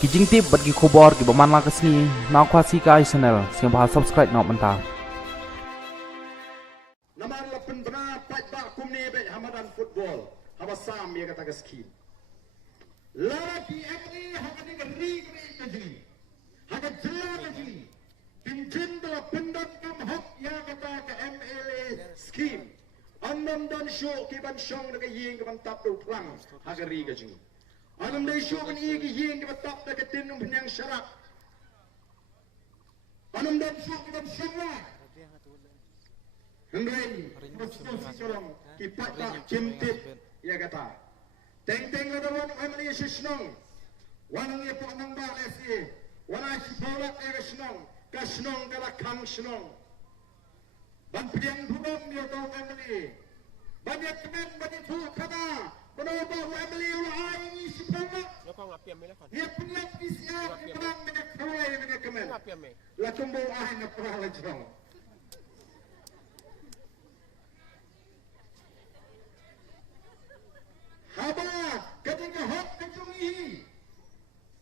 kijing tip bagi kubor ki baman la kesni nak kuasi kai channel siang bahas subscribe nak mentah. Namar lapen bena pat ba kumni be Hamadan football habasam ya kata gaskin. Lagi ini hakani geri kami kaji. Hakat jela kaji. Pinjin dalam pendat kam hak ya kata ke MLA scheme. Andam dan show ki ban shong daga ying ke ban tap do plang hagari kaji. Andam dan show kan ying ki ying ke ban tap daga tinum penyang syarat. Andam dan show ki ban shong lah. Hendai konstitusi korang kipat tak cimtit ya kata. Teng-teng ladawan amli sisnong. Wanang ye pak nang ba lesi. Wana sipolat ya kasnong. Kasnong kala kang snong. Ban piang dudam dia tau amli. Banyak teman banyak tu kata. Kenapa amli ulai ini sipolat? Dia punya PCR perang dengan kawai dengan kemen. Lakum bau ahin nak perang lejong. Haba ketika hok kecungi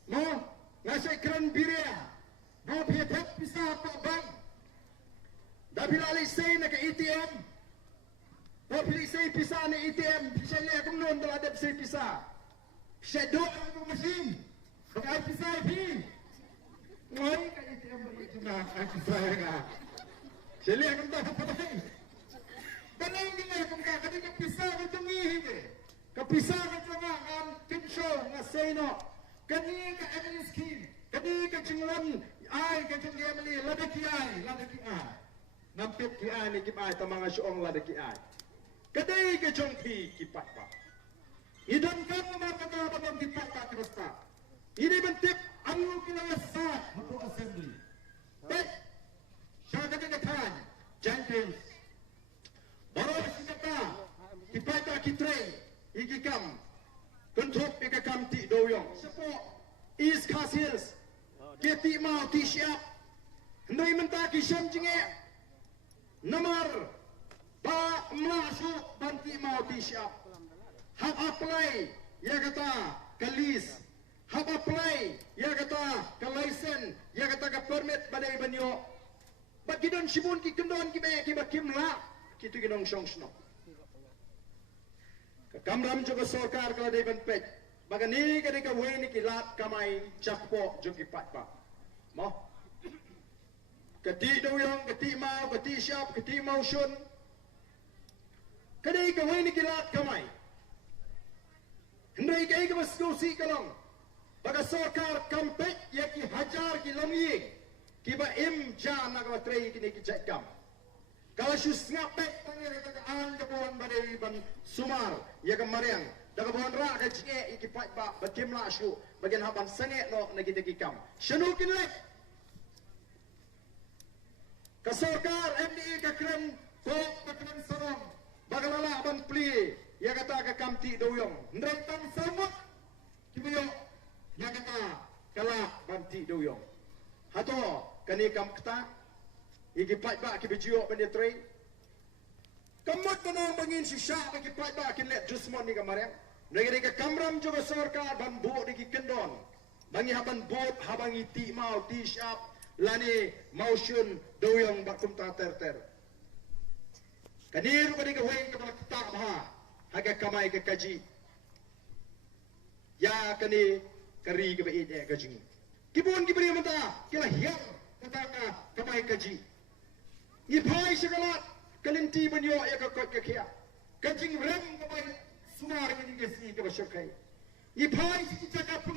no ngasih keren biria no pietek bisa apa bang tapi lali say nak ATM no pilih say bisa na ATM bisa lihat kumnon dalam ada say bisa shadow aku mesin pakai bisa ini ngoi ke ATM itu nak bisa ya saya lihat kumta apa Tanang ni kumta ketika bisa kecungi ini Kapisah ka tanga ang tinsyo nga seno. Kani ka Emily scheme. Kani ka chinglan ay ka chung Emily ladaki ay. Nampit ki ay ni kipay ta mga syong ladaki ay. Kani ka chung pi kipat pa. Idon ka mga katapat ng kipat pa krista. Ini bentip ang kinayasa mo assembly. Bet. Siya ka tinatan. Jenkins. Baro sikata. Kipat pa kitray. Iki kam Kuntup ika kam ti doyong Sepo East Castles Keti mau ti siap Hendai mentaki syam jinge Namar Ba mlasu banti mau ti siap Hak apply Ya kata Kalis Hak apply Ya kata Kalisen Ya kata ka permit badai banyo Bagidon sibun ki kendon ki be ki bakim la Kitu ginong syong snok Kamram juga sorkar kalau dia benpek. Bagani ketika wei kilat kamai cakpo juga patpa. Mau? Keti doyong, keti mau, keti siap, keti mau sun. Ketika wei kilat kamai. Hendai kai ke diskusi kalong. Baga sorkar kampek ya ki hajar ki longi. Kiba im jan nak batrei kini ki cekam. Kalau sus ngapek tanya kata an kebuan badai ban sumar ya kemarin dah kebuan rak kecik ikipat ba bakim la syu bagian haban sangat no nagi degi kam syenukin lek kasorkar MDI ka kren kok ka kren sarong bagalala ban pli ya kata ka kamti doyong ndrentang samut kibuyo ya kata kala banti doyong hato kani kam kata ikipat ba kibijiyo penetray kamot manong bangin si Shah ikipat ba kinlet jusmon ni kamarin nagiri ka kamram juga sorkar ban buo di kendon bangi haban bot habang iti mau ti shap lani motion doyong bakum ta ter kanir bani ka weng ka ta ba haga kamai ka kaji ya kani kari ka ba ide kaji kibun kibri mata kila hiang kata ka kamai kaji Ipai sekalat kalinti banyo ya kakot kakia. Kajing rem kapai sumar ini kesi ke basyakai. Ipai sikit cakap pun